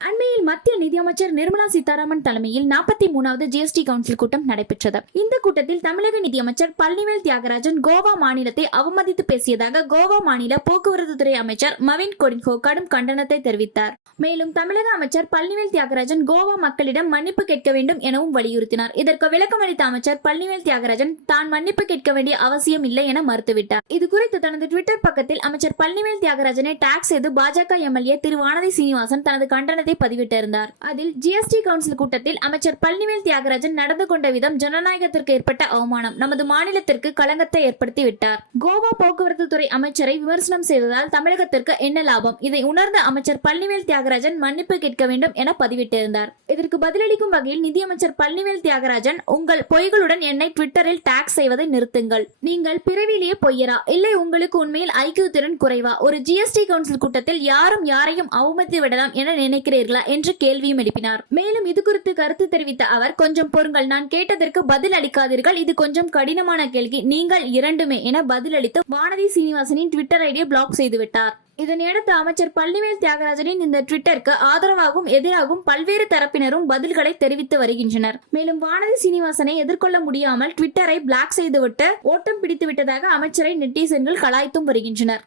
அண்மையில் மத்திய நிதியமைச்சர் நிர்மலா சீதாராமன் தலைமையில் நாற்பத்தி மூணாவது ஜிஎஸ்டி கவுன்சில் கூட்டம் நடைபெற்றது. இந்த கூட்டத்தில் தமிழக நிதியமைச்சர் பழனிவேல் தியாகராஜன் கோவா மாநிலத்தை அவமதித்து பேசியதாக கோவா மாநில போக்குவரத்து துறை அமைச்சர் மவின் கொடின்ஹோ கடும் கண்டனத்தை தெரிவித்தார். மேலும் தமிழக அமைச்சர் பழனிவேல் தியாகராஜன் கோவா மக்களிடம் மன்னிப்பு கேட்க வேண்டும் எனவும் வலியுறுத்தினார். இதற்கு விளக்கம் அளித்த அமைச்சர் பழனிவேல் தியாகராஜன் தான் மன்னிப்பு கேட்க வேண்டிய அவசியம் இல்லை என மறுத்துவிட்டார். இது குறித்து தனது ட்விட்டர் பக்கத்தில் அமைச்சர் பழனிவேல் தியாகராஜனை டாக் செய்து பாஜக எம்எல்ஏ திரு வானதி சீனிவாசன் தனது கண்டனத்தை பதிவிட்டிருந்தார். அதில் ஜிஎஸ்டி கவுன்சில் கூட்டத்தில் அமைச்சர் பழனிவேல் தியாகராஜன் நடந்து கொண்ட விதம் ஜனநாயகத்திற்கு ஏற்பட்ட அவமானம் நமது மாநிலத்திற்கு களங்கத்தை ஏற்படுத்தி விட்டார். கோவா போக்குவரத்து துறை அமைச்சரை விமர்சனம் செய்ததால் தமிழகத்திற்கு என்ன லாபம்? இதை உணர்ந்த அமைச்சர் பழனிவேல் தியாகராஜன் மன்னிப்பு கேட்க வேண்டும் என பதிவிட்டிருந்தார். இதற்கு பதிலளிக்கும் வகையில் நிதியமைச்சர் பழனிவேல் தியாகராஜன் உங்கள் பொய்களுடன் என்னை ட்விட்டரில் டாக் செய்வதை நிறுத்துங்கள். நீங்கள் பிறவிலேயே பொய்யரா? இல்லை உங்களுக்கு உண்மையில் ஐக்கிய திறன் குறைவா? ஒரு ஜிஎஸ்டி கவுன்சில் கூட்டத்தில் யாரும் யாரையும் அவமதித்து விடலாம் என நினைக்கிறீர்களா என்று கேள்வியும் எழுப்பினார். மேலும் இது குறித்து கருத்து தெரிவித்த அவர் கொஞ்சம் பொறுங்கள் நான் கேட்டதற்கு பதில் அளிக்காதீர்கள். இது கொஞ்சம் கடினமான கேள்வி. நீங்கள் இரண்டுமே என பதிலளித்து வானதி சீனிவாசனின் ட்விட்டர் ஐடியை பிளாக் செய்துவிட்டார் இதனையடுத்து அமைச்சர் பள்ளிவேல் தியாகராஜனின் இந்த ட்விட்டருக்கு ஆதரவாகவும் எதிராகவும் பல்வேறு தரப்பினரும் பதில்களை தெரிவித்து வருகின்றனர். மேலும் வானதி சீனிவாசனை எதிர்கொள்ள முடியாமல் ட்விட்டரை பிளாக் செய்துவிட்டு ஓட்டம் பிடித்து விட்டதாக அமைச்சரை நெட்டிசன்கள் கலாய்த்தும் வருகின்றனர்.